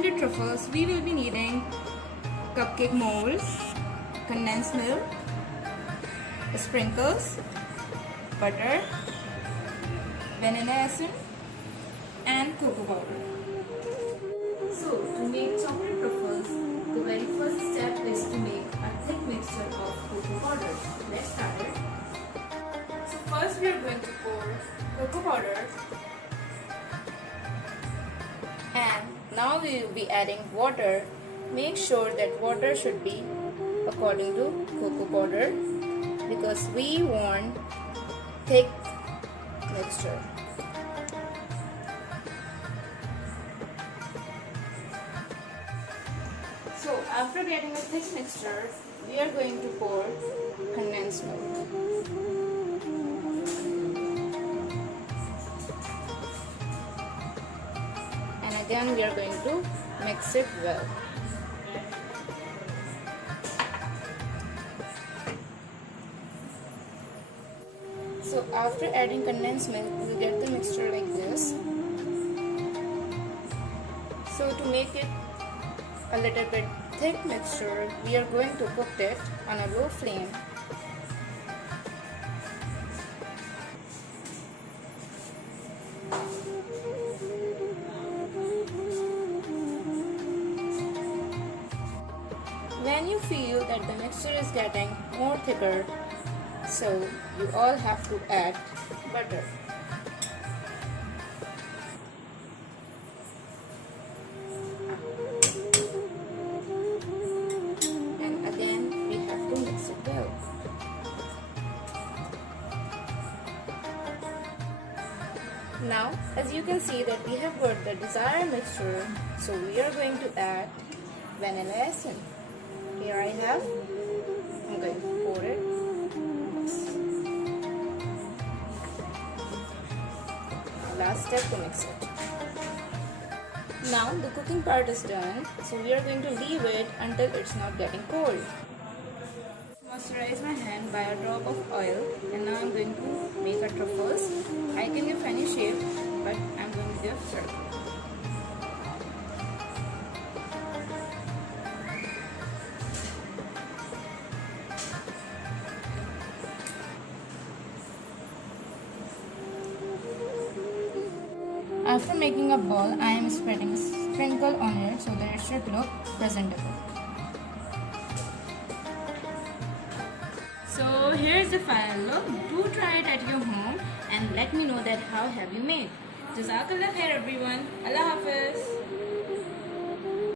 chocolate truffles, we will be needing cupcake molds, condensed milk, sprinkles, butter, vanilla essence, and cocoa powder. So, to make chocolate truffles, the very first step is to make a thick mixture of cocoa powder. Let's start it. So, first we are going to pour cocoa powder, and now we will be adding water. Make sure that water should be according to cocoa powder because we want thick mixture. So after getting a thick mixture, we are going to pour condensed milk. And again we are going to mix it well. So after adding condensed milk, we get the mixture like this. So to make it a little bit thick mixture, we are going to cook it on a low flame. When you feel that the mixture is getting more thicker, so you all have to add butter. And again we have to mix it well. Now as you can see that we have got the desired mixture, so we are going to add vanilla essence. Here I have. I'm going to pour it. Last step to mix it. Now the cooking part is done, so we are going to leave it until it's not getting cold. Moisturize my hand by a drop of oil, and now I'm going to make a truffles. I can give any shape, but I'm going to give circle. After making a ball, I am spreading sprinkle on it so that it should look presentable. So here's the final look. Do try it at your home and let me know that how have you made. Jazakallah khair everyone. Allah Hafiz.